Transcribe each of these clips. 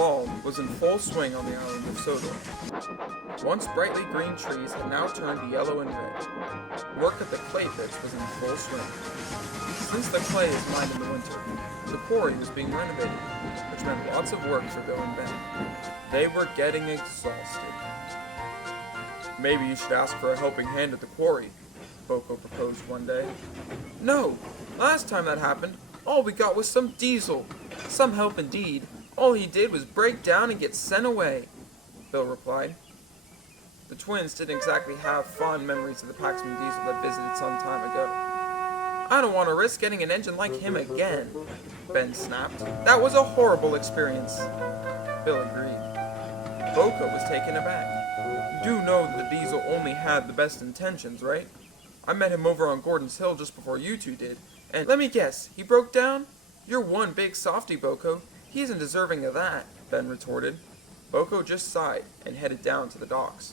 Fall was in full swing on the island of Sodor. Once brightly green trees had now turned yellow and red. Work at the clay pits was in full swing. Since the clay is mined in the winter, the quarry was being renovated, which meant lots of work for Bill and Ben. They were getting exhausted. "Maybe you should ask for a helping hand at the quarry," Boko proposed one day. "No, last time that happened, all we got was some diesel. Some help indeed. All he did was break down and get sent away," Bill replied. The twins didn't exactly have fond memories of the Paxman diesel that visited some time ago. "I don't want to risk getting an engine like him again," Ben snapped. "That was a horrible experience." Bill agreed. Boko was taken aback. "You do know that the diesel only had the best intentions, right? I met him over on Gordon's Hill just before you two did, and let me guess, he broke down? You're one big softy, Boko. He isn't deserving of that," Ben retorted. Boko just sighed and headed down to the docks.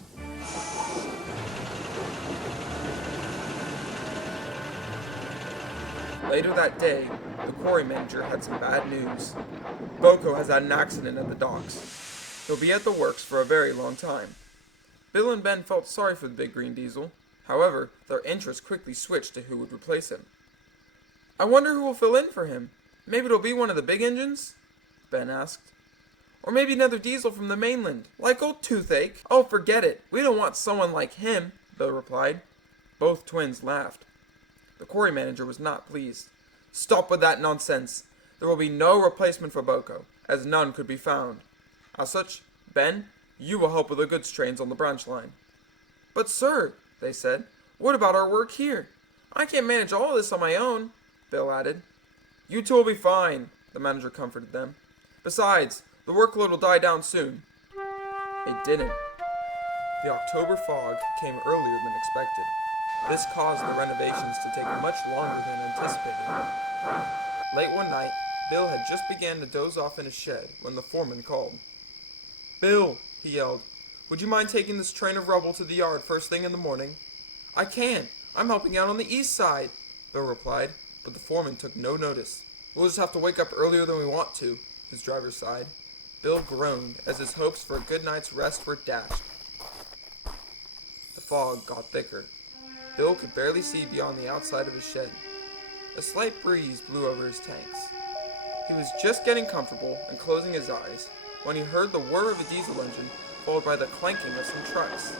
Later that day, the quarry manager had some bad news. "Boko has had an accident at the docks. He'll be at the works for a very long time." Bill and Ben felt sorry for the big green diesel. However, their interest quickly switched to who would replace him. "I wonder who will fill in for him. Maybe it'll be one of the big engines?" Ben asked. "Or maybe another diesel from the mainland, like old Toothache." "Oh, forget it. We don't want someone like him," Bill replied. Both twins laughed. The quarry manager was not pleased. "Stop with that nonsense. There will be no replacement for Boko, as none could be found. As such, Ben, you will help with the goods trains on the branch line." "But sir," they said, "what about our work here? I can't manage all of this on my own," Bill added. "You two will be fine," the manager comforted them. "Besides, the workload will die down soon." It didn't. The October fog came earlier than expected. This caused the renovations to take much longer than anticipated. Late one night, Bill had just began to doze off in his shed when the foreman called. "Bill," he yelled, "would you mind taking this train of rubble to the yard first thing in the morning?" "I can't. I'm helping out on the east side," Bill replied, but the foreman took no notice. "We'll just have to wake up earlier than we want to," his driver sighed. Bill groaned as his hopes for a good night's rest were dashed. The fog got thicker. Bill could barely see beyond the outside of his shed. A slight breeze blew over his tanks. He was just getting comfortable and closing his eyes when he heard the whir of a diesel engine followed by the clanking of some trucks.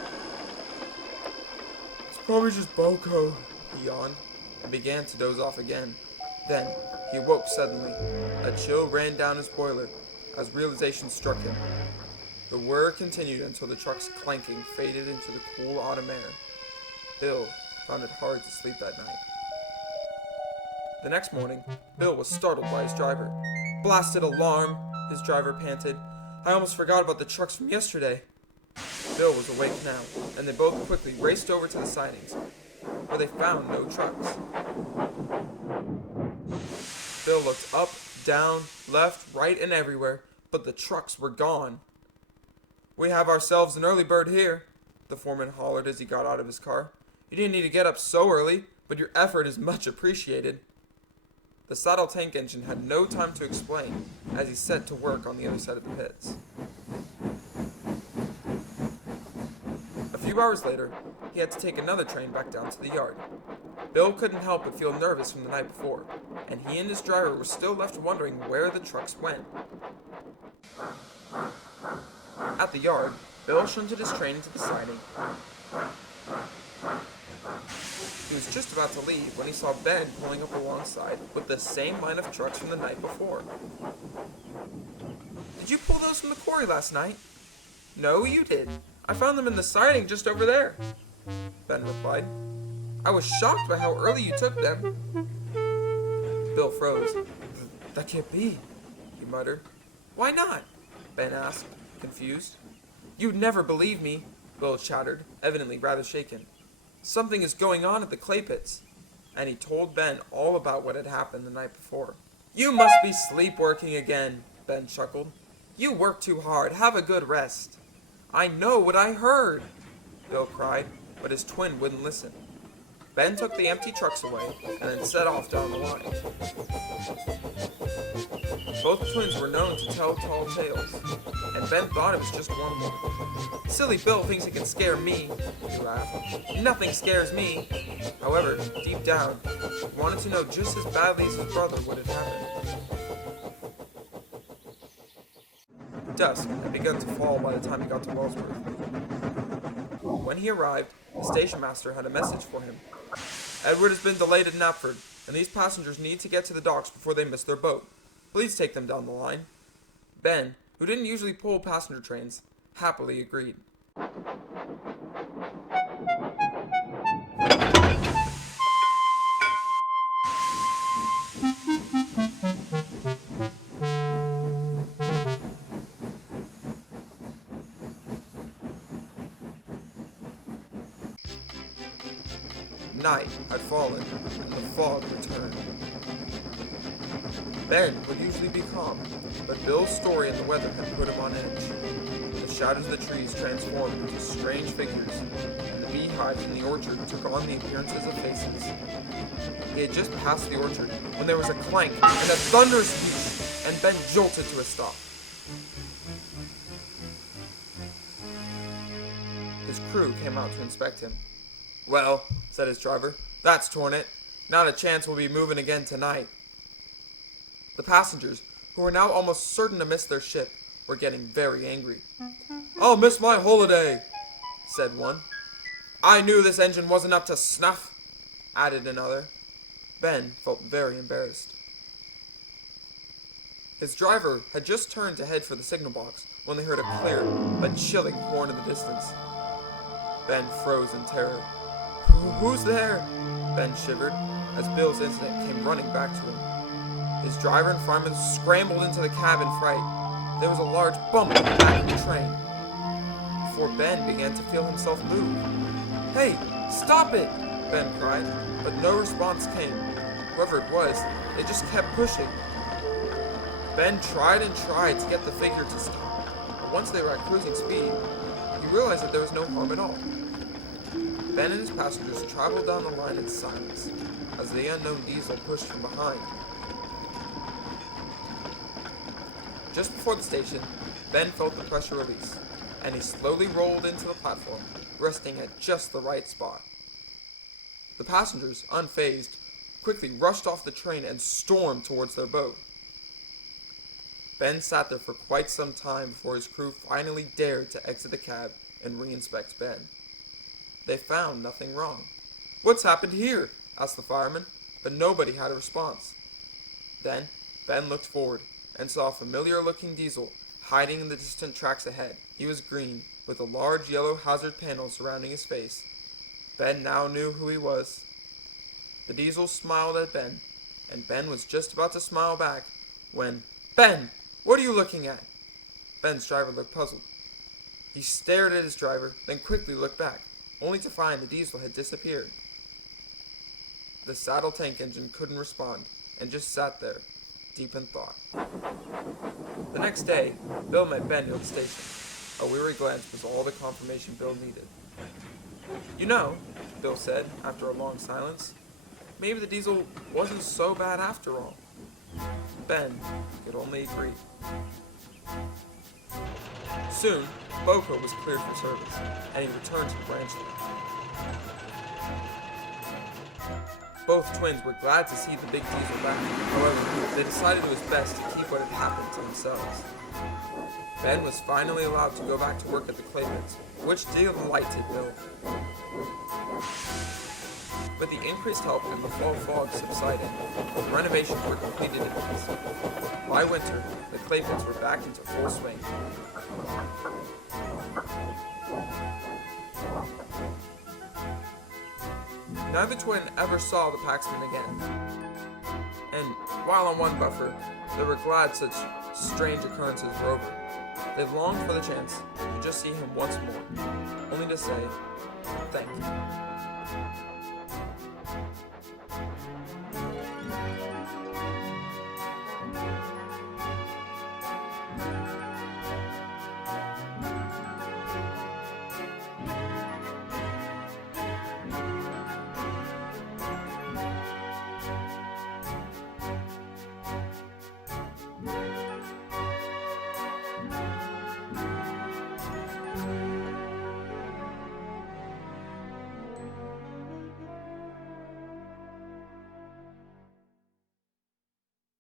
"It's probably just Boko," he yawned, and began to doze off again. Then, he awoke suddenly. A chill ran down his boiler as realization struck him. The whir continued until the truck's clanking faded into the cool autumn air. Bill found it hard to sleep that night. The next morning, Bill was startled by his driver. "Blasted alarm," his driver panted. "I almost forgot about the trucks from yesterday." Bill was awake now, and they both quickly raced over to the sidings, where they found no trucks. Bill looked up, down, left, right, and everywhere, but the trucks were gone. "We have ourselves an early bird here," the foreman hollered as he got out of his car. "You didn't need to get up so early, but your effort is much appreciated." The saddle tank engine had no time to explain as he set to work on the other side of the pits. A few hours later, he had to take another train back down to the yard. Bill couldn't help but feel nervous from the night before, and he and his driver were still left wondering where the trucks went. At the yard, Bill shunted his train into the siding. He was just about to leave when he saw Ben pulling up alongside with the same line of trucks from the night before. "Did you pull those from the quarry last night?" "No, you did. I found them in the siding just over there," Ben replied. "I was shocked by how early you took them." Bill froze. "That can't be," he muttered. "Why not?" Ben asked, confused. "You'd never believe me," Bill chattered, evidently rather shaken. "Something is going on at the clay pits," and he told Ben all about what had happened the night before. "You must be sleepwalking again," Ben chuckled. "You work too hard. Have a good rest." "I know what I heard," Bill cried, but his twin wouldn't listen. Ben took the empty trucks away and then set off down the line. Both twins were known to tell tall tales, and Ben thought it was just one more. "Silly Bill thinks it can scare me," he laughed. "Nothing scares me." However, deep down, he wanted to know just as badly as his brother what had happened. Dusk had begun to fall by the time he got to Wellsworth. When he arrived, the station master had a message for him. "Edward has been delayed at Knapford, and these passengers need to get to the docks before they miss their boat. Please take them down the line." Ben, who didn't usually pull passenger trains, happily agreed. Night had fallen, and the fog returned. Ben would usually be calm, but Bill's story and the weather had put him on edge. The shadows of the trees transformed into strange figures, and the beehives in the orchard took on the appearances of faces. He had just passed the orchard when there was a clank and a thunderous whoosh, and Ben jolted to a stop. His crew came out to inspect him. "Well," said his driver, "that's torn it. Not a chance we'll be moving again tonight." The passengers, who were now almost certain to miss their ship, were getting very angry. "I'll miss my holiday," said one. "I knew this engine wasn't up to snuff," added another. Ben felt very embarrassed. His driver had just turned to head for the signal box when they heard a clear but chilling horn in the distance. Ben froze in terror. "Who's there?" Ben shivered as Bill's incident came running back to him. His driver and fireman scrambled into the cab in fright. There was a large bump in the back of the train. Before Ben began to feel himself move. "Hey, stop it!" Ben cried, but no response came. Whoever it was, they just kept pushing. Ben tried and tried to get the figure to stop, but once they were at cruising speed, he realized that there was no harm at all. Ben and his passengers traveled down the line in silence, as the unknown diesel pushed from behind. Just before the station, Ben felt the pressure release, and he slowly rolled into the platform, resting at just the right spot. The passengers, unfazed, quickly rushed off the train and stormed towards their boat. Ben sat there for quite some time before his crew finally dared to exit the cab and re-inspect Ben. They found nothing wrong. "What's happened here?" asked the fireman, but nobody had a response. Then Ben looked forward and saw a familiar-looking diesel hiding in the distant tracks ahead. He was green, with a large yellow hazard panel surrounding his face. Ben now knew who he was. The diesel smiled at Ben, and Ben was just about to smile back when, "Ben, what are you looking at?" Ben's driver looked puzzled. He stared at his driver, then quickly looked back, only to find the diesel had disappeared. The saddle tank engine couldn't respond, and just sat there, deep in thought. The next day, Bill met Ben near the station. A weary glance was all the confirmation Bill needed. "You know," Bill said, after a long silence, "maybe the diesel wasn't so bad after all." Ben could only agree. Soon, Boko was cleared for service, and he returned to the branch line. Both twins were glad to see the big diesel back. However, they decided it was best to keep what had happened to themselves. Ben was finally allowed to go back to work at the clay pits, which delighted Bill. With the increased help and the fall fog subsiding, the renovations were completed in peace. By winter, the clay pits were back into full swing. Neither twin ever saw the Paxman again, and while on one buffer, they were glad such strange occurrences were over. They longed for the chance to just see him once more, only to say, thank you.